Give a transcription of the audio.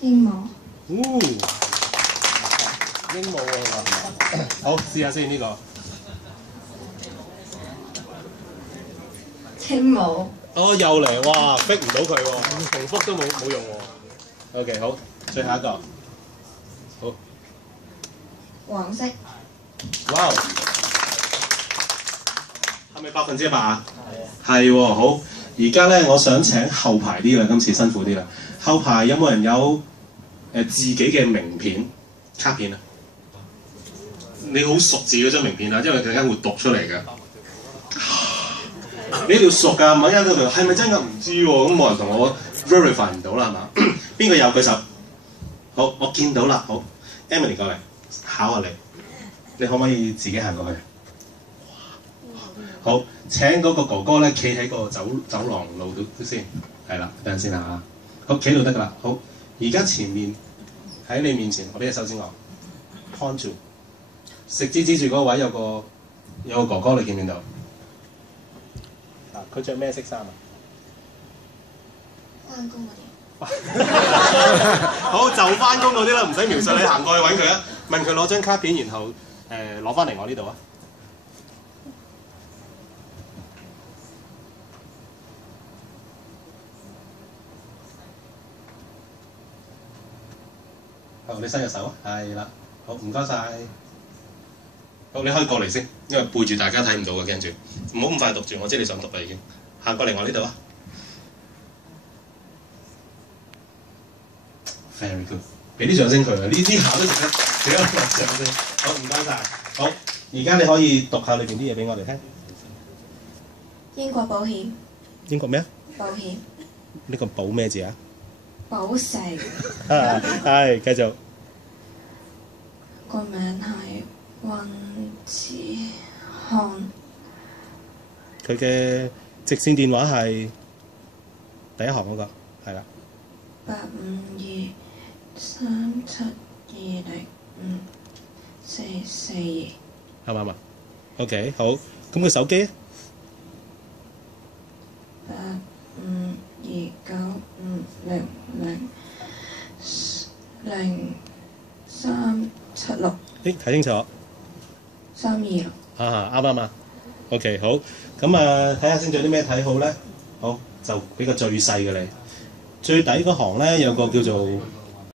鸚鵡。鸚鵡啊！好，試下先呢個。鸚鵡。哦，又嚟哇！逼唔到佢喎，重複都冇用喎。OK， 好，最後一個。好。黃色。哇！係咪100%啊？係喎，好。而家咧，我想請後排啲啦，今次辛苦啲啦。後排有冇人有自己嘅名片卡片啊？你好熟字嗰張名片啊，因為陣間會讀出嚟嘅。你一定要熟㗎，唔係一度係咪真㗎？唔知喎，咁冇人同我 verify 唔到啦，係嘛？邊個有舉手？好，我見到啦。好 ，Emily 過嚟考下你，你可唔可以自己行過去？好，請嗰個哥哥咧，企喺個走廊路度先，係啦，等陣先啦嚇。好，企度得㗎啦。好，而家前面喺你面前，我俾隻手指我 point 住，食指指住嗰個位有個哥哥，你見唔見到？啊，佢着咩色衫啊？翻工嗰啲。好，就翻工嗰啲啦，唔使描述，你行過去揾佢啊，問佢攞張卡片，然後攞翻嚟我呢度啊。好，你伸隻手啊，係啦，好，唔該晒。好，你可以過嚟先，因為背住大家睇唔到嘅，驚住，唔好咁快讀住，我知你想讀啦已經。行過嚟我呢度啊。Very good， 俾啲掌聲佢啊！呢下都值得俾一個掌聲。好，唔該晒。好，而家你可以讀下裏邊啲嘢俾我哋聽。英國保險。英國咩啊？保險。呢個保咩字啊？寶石。係，繼續。個名係溫子漢。佢嘅直線電話係第一行嗰個，係啦。85237205442。啱唔啱啊 ？OK， 好。咁佢手機咧？85295000376。睇清楚。326。啱唔啱啊 ？OK， 好。咁睇下先，仲有啲咩睇好咧？好，就俾個最細嘅你。最底嗰行咧有個叫做